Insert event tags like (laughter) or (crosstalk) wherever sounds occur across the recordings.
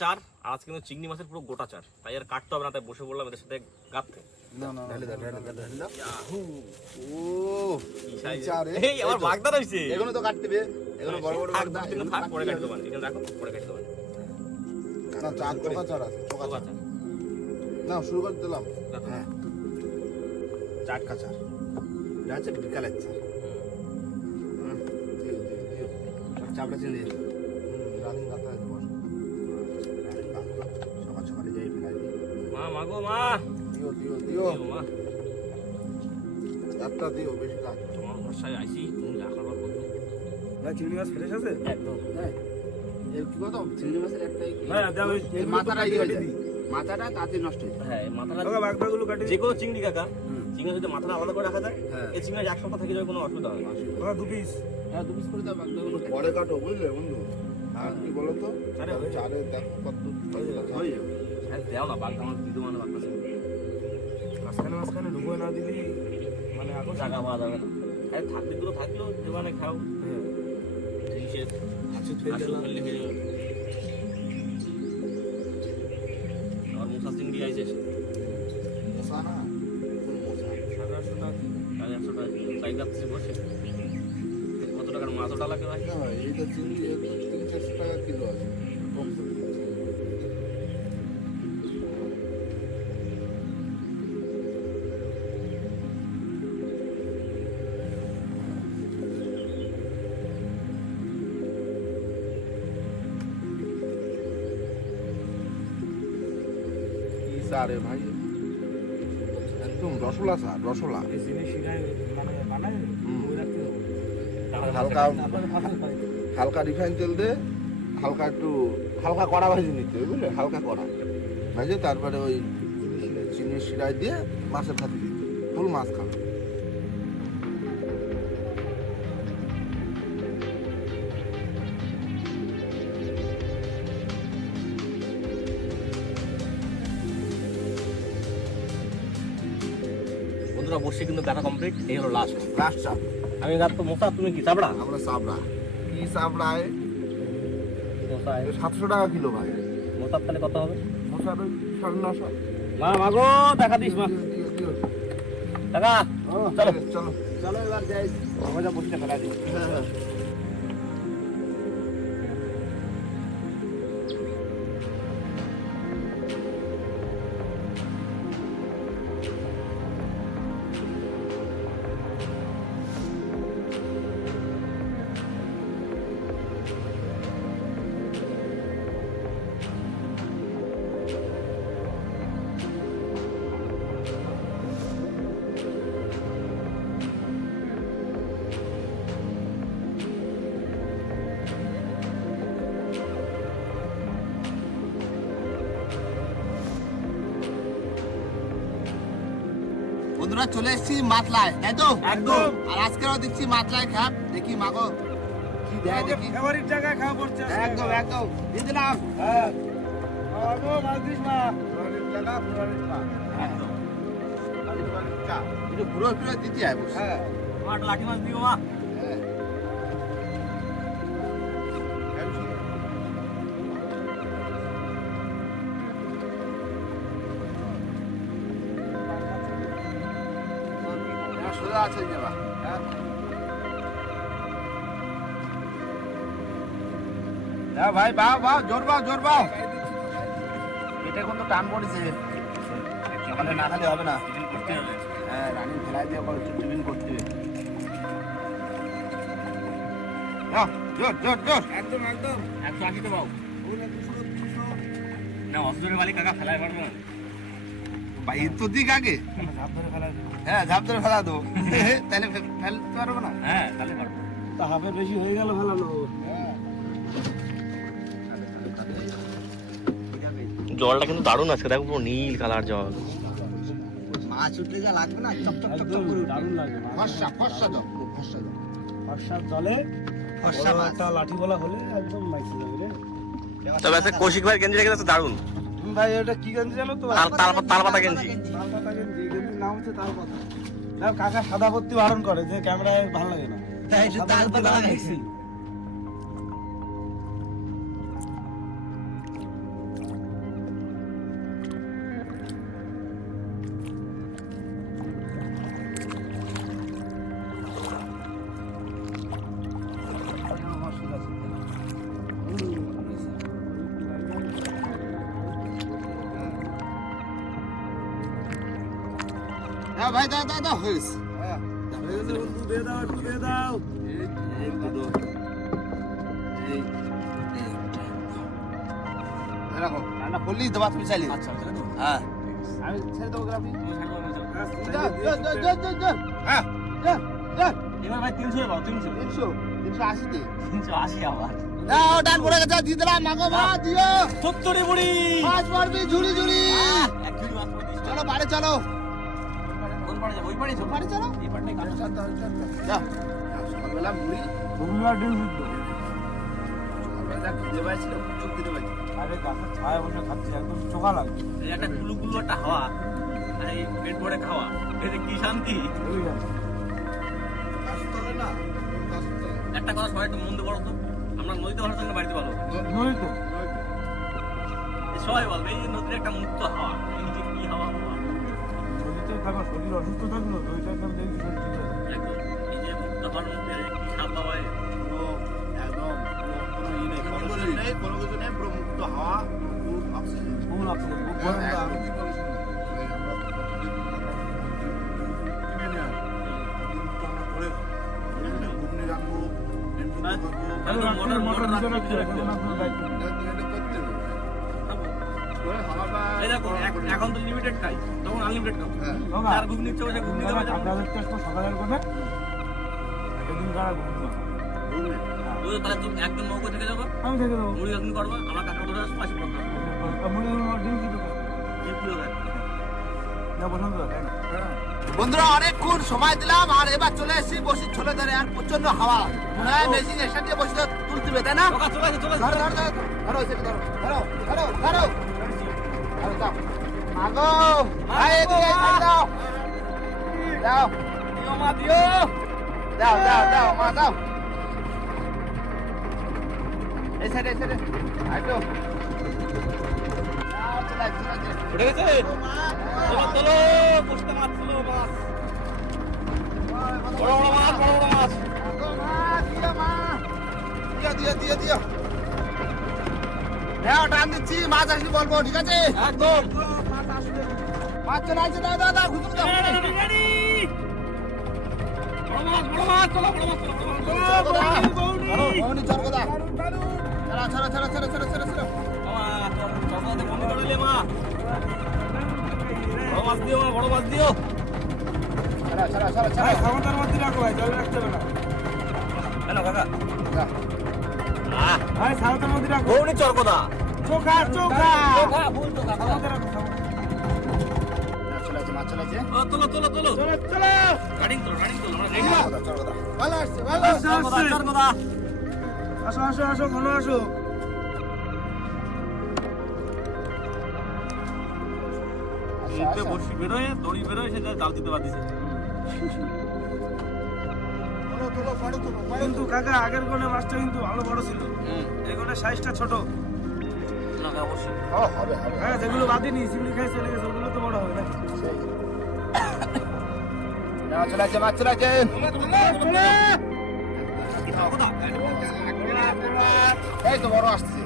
চার আর আজকে কিন্তু চিংড়ি মাছের পুরো গোটা চার। তাই আর কাটতে হবে না তাই বসে বললাম এদের সাথে গাঁথতে। না না ঢালে দাও ঢালে দাও ঢালে দাও। ও কি size? এর- চার, আছে চার। না শুরু করে দিলাম। হ্যাঁ। মাগো মা। দিও দিও দিও। দিও, মা। একটা দিও বেশি তোমার ভরসায় আইসি তুমি যা করবার করবে না চিংড়ি মাছ ফ্রেশ আছে? একদম। হ্যাঁ। এর কি কথা চিংড়ি মাছের একটাই হ্যাঁ দাও ওই মাথাটা ইয়ে হয়ে মাথাটা তাতে নষ্ট হয়ে যায়। হ্যাঁ মাথাটা কাকা বাগদাগুলো কাটে যে কোনো চিংড়ি কাকা চিংড়ি যদি মাথাটা আলাদা করে রাখা যায় হ্যাঁ। এই চিংড়ি এক সপ্তাহ থেকে যাবে কোনো অসুবিধা হবে না। কাকা দু পিস হ্যাঁ দু পিস করে দাও বাগদাগুলো পরে কাটো বুঝলে বন্ধু? আর কি বলো তো আরে হয়ে চারে দেখো কত হয়ে যাবে। দেও না বাগদা আমার দিদু মানে বাগদা চিংড়ি মাঝখানে মাঝখানে ঢুকো না দিলি মানে আগো জায়গা পাওয়া যাবে না। আরে থাকলে দুটো থাকল দোকানে খাও। হ্যাঁ। হয়ে যাবে। আমার মুখা চিংড়ি আইছে। মশা না একশো টাকা বসে। কত টাকার মাছ ওটা লাগে ভাই? এইটা চিংড়ি সারে ভাই। একদম রসলা চা রসলা। মানে হালকা হালকা রিফাইন তেল দে হালকা একটু হালকা কড়া ভাজি নিতে হবে বুঝলে? হালকা কড়া। ভাজে তারপরে ওই চিনির শিরায় দিয়ে মাছের খাতে দিতে ফুল মাছ খাবে। বসে কিন্তু দেখা কমপ্লিট এই হলো লাস্ট লাস্ট চাপ। আমি গাছ তো মোটা তুমি কি চাবড়া? আমরা চাবড়া। কি চাবড়ায়? সাতশো টাকা কিলো ভাই। মোটার তাহলে কত হবে? ওই সাড়ে নশো। মা মাগো দেখা দিস মা। টাকা চলো। চলো। চলো এবার যাই। মজা বসে ফেলা দিই হ্যাঁ হ্যাঁ। বন্ধুরা চলে এসেছি মাতলায় তাই তো? একদম। আর আজকেও দেখছি মাতলায় খাপ দেখি মাগো কি দেয় দেখি। ফেভারিট জায়গায় খাওয়া পড়ছে একদম একদম। দিয়ে দিলাম। হ্যাঁ। গো মাছ দিস মা একদম। একটু ঘুরে পুরো দিতে হয়। হ্যাঁ। মাঠ লাঠি মাছ দিও মা। হ্যাঁ ভাই বাও বাও জোর বাও জোর বাও এটা কিন্তু টান পড়েছে। সকালে না খালে হবে না। করতে হবে। হ্যাঁ রানি ফেলাই দিয়ে করে টিফিন করতে। হবে জোর জোর জোর। একদম একদম। একশো আশিতে পাও না অসুরের বালি কাকা ফেলায় পারব না। তো দিক আগে। হ্যাঁ ঝাপ ধরে ফেলা দেবো। (laughs) তাহলে ফেলতে পারব না? হ্যাঁ তাহলে পারব। তা হাফের বেশি হয়ে গেল ফেলানো। জলটা কিন্তু দারুণ আছে দেখো পুরো নীল কালার জল। মাছ উঠলে যা লাগবে না চপ চপ একদম দারুণ লাগে ফর্সা ফর্সা দাও ফর্সা দাও বর্ষার জলে ফর্সা লাঠি বলা হলে একদম মাইছে যাবে রে। তবে কৌশিক ভাই গেঞ্জি রেখে দারুণ। ভাই এটা কি গেঞ্জি জানো তো? তাল তাল পাতা গেঞ্জি। তাল পাতা গেঞ্জি গেঞ্জির নাম হচ্ছে তাল পাতা কাকা সাদা ভর্তি বারণ করে যে ক্যামেরায় ভালো লাগে না। সাদা তাল পাতা লাগাইছি। দিয়েছি। চলো বাড়ি চলো। পাড়ে যাব? ওই পাড়ে? বাড়ি আরে গাছের চোখা লাগে এই একটা কুলু একটা হাওয়া আর এই পেট ভরে খাওয়া এতে কি শান্তি একটা কথা সবাই একটু মন দিয়ে তো আমরা নদীতে ভালো থাকলে বাড়িতে ভালো সবাই বলবে এই নদীর একটা মুক্ত হাওয়া থাকা শরীর অসুস্থ থাকল নদীটা একদম দেখি শরীর ঠিক আছে একদম পুরো কোনো ই নেই পলিউশন নেই কোনো কিছু নেই পুরো মুক্ত হাওয়া ফুল অক্সিজেন ফুল অক্সিজেন খুব গরম তো তো মোটর মোটর রাখতে রাখতে হবে, কোনো না কোনো দায়িত্ব নেই। এই দেখো এখন তো লিমিটেড খাই তখন আনলিমিটেড ঘুগনি ইচ্ছে ঘুগনি খাবে সকালের কারা ওই তাহলে তুমি একদম নৌকো থেকে যাব আমি থেকে দেবো মুড়ি ঘুগনি করব আমরা কাঁকড়া ধরে আসব পাশে পড়ব ডিম সিদ্ধ কি পুরো না পছন্দ তাই না? বন্ধুরা অনেকক্ষণ সময় দিলাম আর এবার চলে এসেছি বসি ছোলে ধরে আর প্রচণ্ড হাওয়া। মনে হয় মেশিন এসে দিয়ে বসে তুলতে হবে তাই না? ধরো ধরো ধরো ধরো ধরো ধরো। মাগো ভাই এদিকে এসে দাও দাও দিও মা দিও। দাও দাও দাও মা দাও এই সাইডে এই সাইডে আসছে। উঠে গেছে চলো চলো কষ্ট মাছ ছিল মাছ বড় বড় মাছ বড় বড় মাছ। দিও, দিও, দিও। দাও, টান দিচ্ছি মাছ আসলে বলব ঠিক আছে? একদম। মাছ চলে আসছে দাও বড় মাছ। ছাড়া, ছাড়া, ছাড়া, ছাড়া, দিও। খাবারটার মধ্যে রাখো ভাই জল রাখতে হবে না। হ্যালো কাকা। ভাই খাবারটার মধ্যে রাখো চরকদা চোখা চোখা। চোখা ফুল চোখা তোলো তোলো। ভালো আসছে, ভালো আসো আসো আসো ঘন আসো। বসি বেরোয় দড়ি বেরোয় সেটা জাল দিতে পারতেছে কিন্তু কাকা আগের কোনে মাছটা কিন্তু ভালো বড় ছিল। হুম। এই কোনে সাইজটা ছোট। না অবশ্যই। ও, হবে, হবে। হ্যাঁ যেগুলো বাদিনি চিংড়ি খাই চলে গেছে ওগুলো তো বড় হবে। নাও, চলে আসছে, মাছ চলে আসছে। এই তো বড় আসছে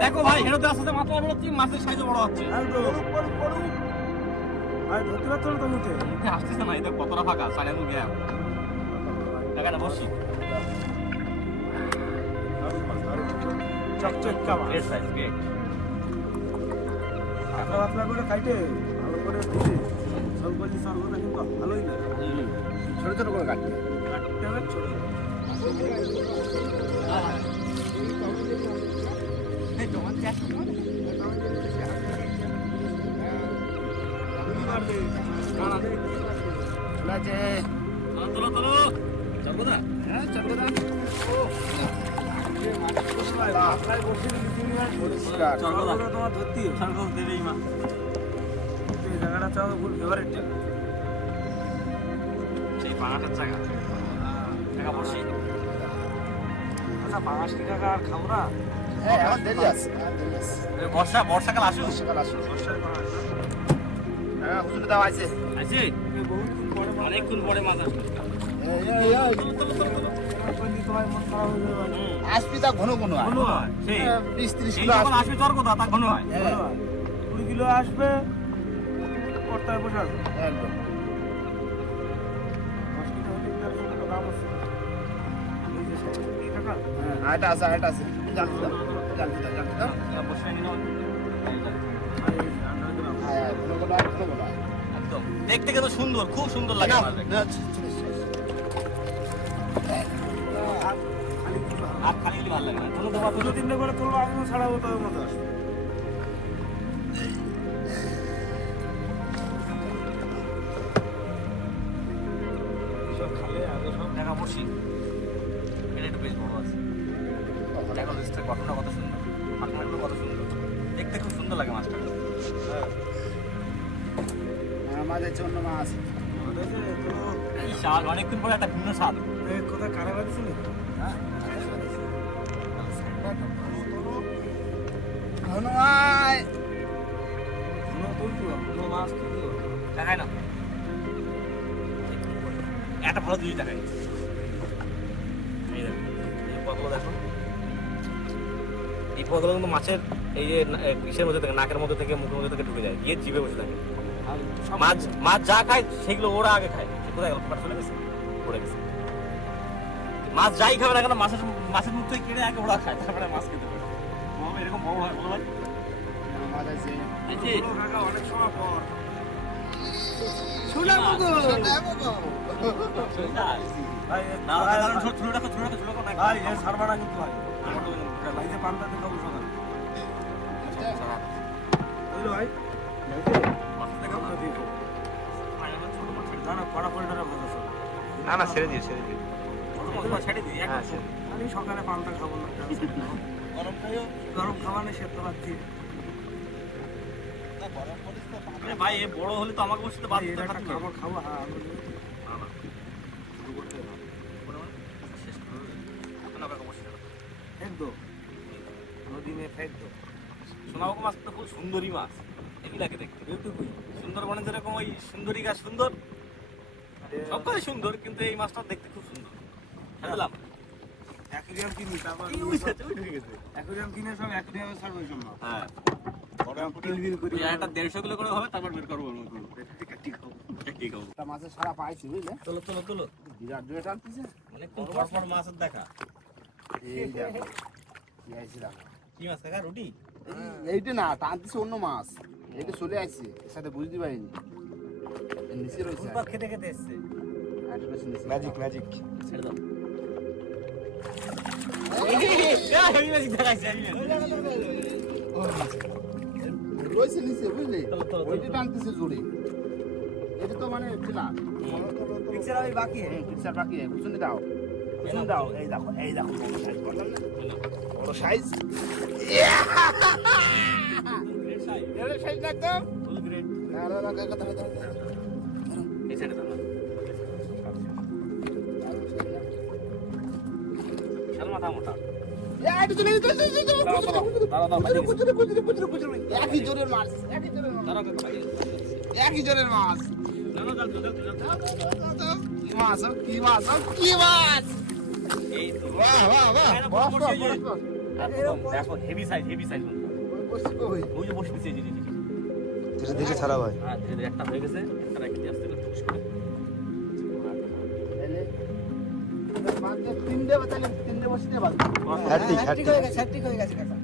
দেখো ভাই হেরোতে আস্তে হচ্ছে মাছের সাইজ বড় হচ্ছে ভাই ধরতে পারছ তো মুখে মুখে আসতেছে না এটা কতটা ফাঁকা সাড়ে মুখ টাকাটা বসি চকচক কামা গ্রেট সাইজ গ্রেট পাতলা পাতলা করে খাইতে ভালো করে ধুয়ে সব বলি সর্বদা কিন্তু ভালোই না। ছোট ছোট করে কাটবে কাটতে হবে ছোট। চলে আসছে তোলো তোলো চরকদা হ্যাঁ চরকদা সেই পাঙাটার জায়গা। টাকা বসি আচ্ছা পাঁচ টাকা আর খাব না? হ্যাঁ বর্ষা বর্ষাকাল আসুক। সকাল আসুন হ্যাঁ হুজুর দাও আছে। আছে? অনেকক্ষণ পরে মাছ আসবে। তোমার মন খারাপ হয়ে যাবে। আসবি তা ঘন ঘন ঘন হয় হ্যাঁ, বিশ ত্রিশ কিলো যখন আসবে। আসবে চরকদা তা ঘন হয়। হ্যাঁ। কুড়ি কিলো আসবে করতে হবে বসে আছে একদম। আছে। হ্যাঁ জানতে দাও জানতে দাও জানতে দাও। বসে হ্যাঁ দেখতে কিন্তু সুন্দর খুব সুন্দর লাগে আর খালি খালি ভালো লাগে না। কোনো তোমার দুটো তিনটে করে তুলবো আগুন ছাড়াবো তবে মতো আসবে। সব খালে আগে সব দেখা পড়ছি দেখায় না। একটা ভালো জিনিস দেখায় এই দেখো এই পদগুলো দেখো। এই পদগুলো কিন্তু মাছের এই যে না- এ, মধ্যে থেকে নাকের মধ্যে থেকে মুখের মধ্যে থেকে ঢুকে যায় গিয়ে জিভে বসে থাকে। মাছ মাছ যা খায় সেগুলো ওরা আগে খায়। কোথায় গেল? চলে গেছে? পড়ে গেছে। মাছ যাই খাবে না কেন মাছের মাছের মুখ থেকে কেড়ে আগে ওরা খায় তারপরে মাছ খেতে পারে। এরকম বড় হয় বলো ভাই অনেক সময় পর ছোলা। মুগো ভাই না না না ছোট ছোট রাখো ছোট ছোট না ভাই এ সারবানা কিন্তু ভাই। ভাই যে পান্তা দিতে হবে সকাল। বুঝলো ভাই? না না ছেড়ে দিও ছেড়ে দিও। হ্যাঁ, আমি সকালে পান্তা খাব না। গরম খাইও? গরম খাওয়ানো সেদ্ধ পাচ্ছি ভাই এ বড় হলে তো আমাকে বসে তো খাবার খাব হ্যাঁ একদম নদী মাছ তো খুব সুন্দরী মাছ। লাগে দেখতে। সুন্দরবনে যেরকম ওই সুন্দরী গাছ সুন্দর সব কাজে সুন্দর কিন্তু এই মাছটা দেখতে অ্যাকুরিয়াম কিনি তারপর অ্যাকুরিয়াম কিনে সব অ্যাকুরিয়ামে ছাড়বো হ্যাঁ। কিলবিল করি। ওই দেড়শো কিলো করে হবে তারপর বের করব ঠিক হবে একটা মাছের সারা পাইছি বুঝলে? বিরাট জোরে টানতেছে। মানে মাছের দেখা। কি কি মাছ কাকা রুটি? এইটা না টানতেছে অন্য মাছ। এইটা চলে আসছে এর সাথে বুঝতে পারিনি। নিচে রয়েছে খেতে খেতে এসছে। ম্যাজিক ম্যাজিক ছেড়ে দাও। রয়েছে নিচে বুঝলে ওইটা। টানতেছে জোরে এটা তো মানে টিলা পিকচার আমি বাকি হুম পিকচার বাকি কুচুনি দাও কুচুনি দাও এই দেখো এই দেখো বড় সাইজ বড় সাইজ সাইজ সাইজ একদম গ্রেট না মাছ না না দাও দাও দাও দাও কি মাছ কি মাছ কি মাছ এই তো বাহ বাহ বাহ দেখো হেভি সাইজ হেভি সাইজ ওই যে বসে দিছে এই যে, এই যে, এই যে। ধীরে ধীরে ছাড়া ভাই হ্যাঁ ধীরে ধীরে একটা হয়ে গেছে একটা রেখে দিয়ে আসতে করে মাছ তিনটে বাতালে তিনটে বসতে পারব হ্যাট্রিক হ্যাট্রিক হয়ে গেছে হ্যাট্রিক হয়ে গেছে কাকা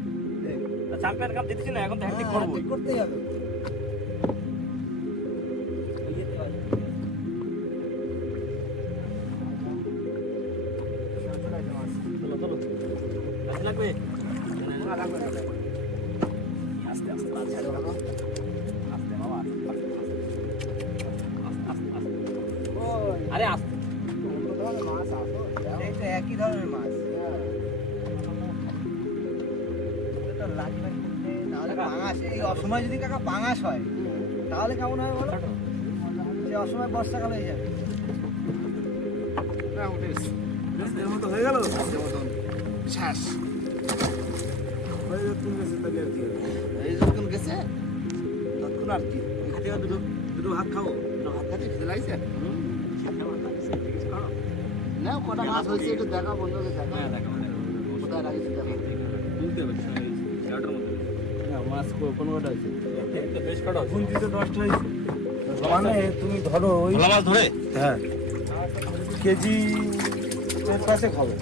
চ্যাম্পিয়ন কাপ জিতেছি না এখন তো হ্যাট্রিক করব করতেই হবে কাছে লাগবে আস্তে আস্তে আস্তে আস্তে বাবা আরে আস্তে একই ধরনের মাছ এটা তো লাগবে পাঙাশ এই অসময় যদি কাকা পাঙাশ হয় তাহলে কেমন হবে বলো? সে অসময় বর্ষাকাল হয়ে যাবে। মতো হয়ে গেল? শ্বাস গেছে আর কি এই যখন গেছে তখন আর কি। খাতে দুটো দুটো ভাত খাব? দুটো ভাত খাতে লাগছে না কটা মাছ হয়েছে একটু দেখা বন্ধুকে দেখা। হ্যাঁ দেখো দেখো কোথায় রাখিস দেখা তুলতে হবে মধ্যে। মাছ কোন কটা আছে? বেশ কটা উনত্রিশে দশটা হয়েছে মানে তুমি ধরো ওই মাছ ধরে? হ্যাঁ। কেজি চার কাছে হবে